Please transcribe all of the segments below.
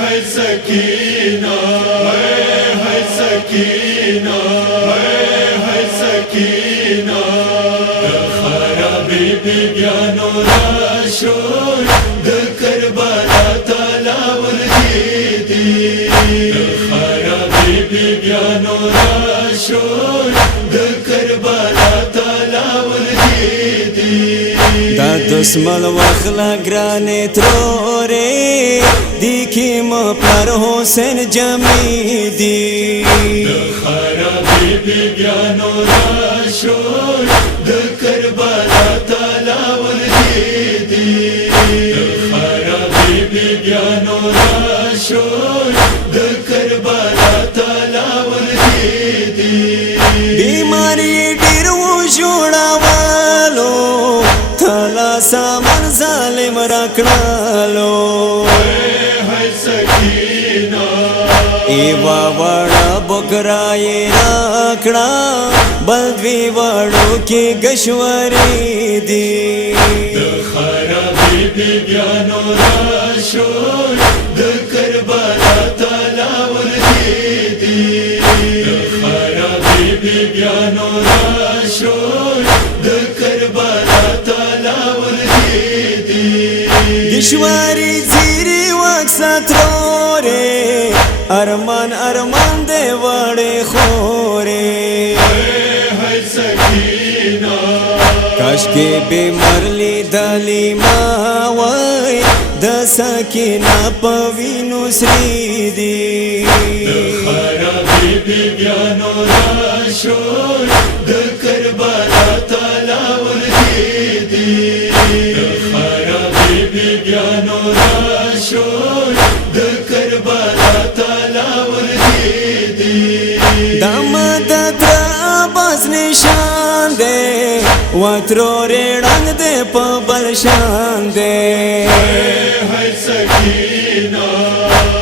है सकीना, है सकीना, है सकीना। खराबी बियानो राशोर द करबला तलावल दीदी। खराबी बियानो राशोर द करबला तलावल दीदी। دا دسمل وخلا گرانه تروره دیکی مپلر حسین جمیدی. خرابی بیانو راشور د کربلا تلاول دیدی. خرابی بیانو راشور د کربلا تلاول دیدی. بیماری ډیر و جوړاوالو تلا سامان ظالم راکړالو. ہے سکینہ ایوا وړه بګرای راکړه بل دوی وړو کې گشوري دي. خرابی بیانو راشور د کربلا تلاول دیدی. خرابی بیانو راشور د کربلا تلاول دیدی. گشواری زیری وکسا تروره ارمان ارمان دے وڑے خورے. ہے سکینہ کاش کے بیمار لی دلی ماوی د سکینہ پوینو سری دی. خرابی بیانو راشور د کربلا تلاول دیدی. خرابی بیانو راشور د کربلا تلاول دیدی. دامد در عباس نشان دے وطرو ریڑنگ دے پبل شان دے. ہے سکینہ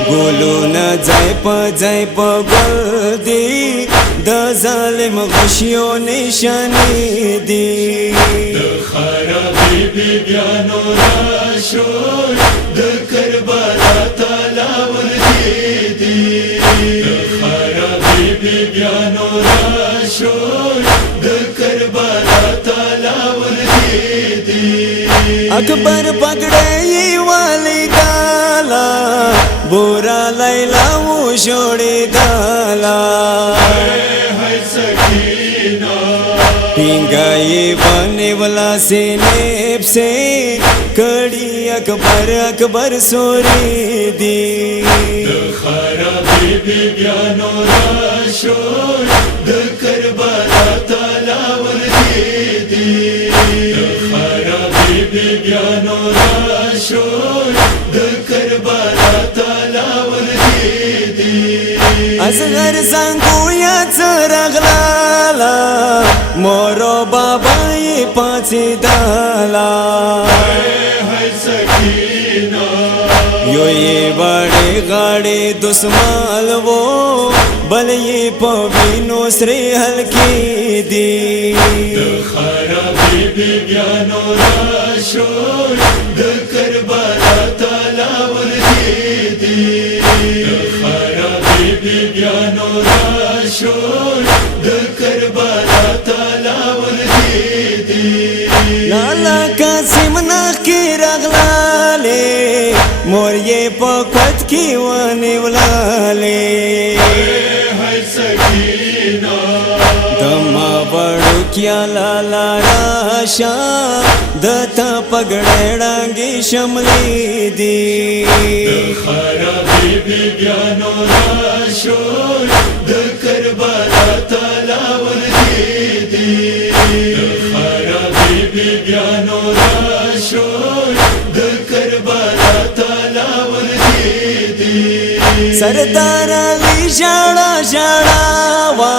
گولو نا جائے پا گل دی دا ظالم غشیو نشانی دی. خرابی بیانو راشور د کربلا تلاول دیدی. خرابی بیانو راشور د کربلا تلاول دیدی. اکبر پکڑے والی دالا بورا لیلا وہ شوڑی دالا. ہے سکینہ پینگائی بانے والا سے نیب سے کڑی اکبر سوری دی. خرابی بیانو راشور د کربلا تلاول دیدی. خرابی بیانو راشور د کربلا تلاول دیدی. اصغر زنگو یا چرغلالا مورو بابای پاچی دالا. ہے سکینہ یو یہ بڑے غاڑے دسمال وہ بل یہ پوینو سرے ہلکی دی. خرابی بیانو راشور د کربلا تلاول دیدی. خرابی بیانو راشور د کربلا تلاول دیدی. لالا قاسم ناخ کی رغلالے مور یہ پاکوت کی وانی ولالے. ہے سکینہ دما بڑو کیا لالا راشا دتا پگڑے ڈانگی شملی دی. خرابی بیانو راشور د کربلا تلاول دیدی. خرابی بیانو راشور د کربلا تلاول دیدی. سردار علی جاڑا جاڑا وا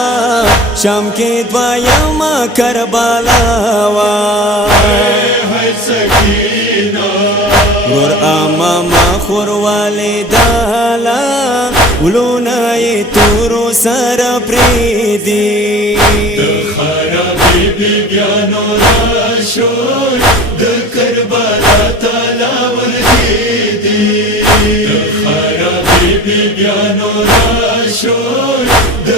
شام کے دوائم کربلا وا. ہے سکینہ ور اماما خور والی دالا ولونای تورو سر پریدی. خرابی بیانو راشور د کربلا تلاول دیدی. بیانو را شور د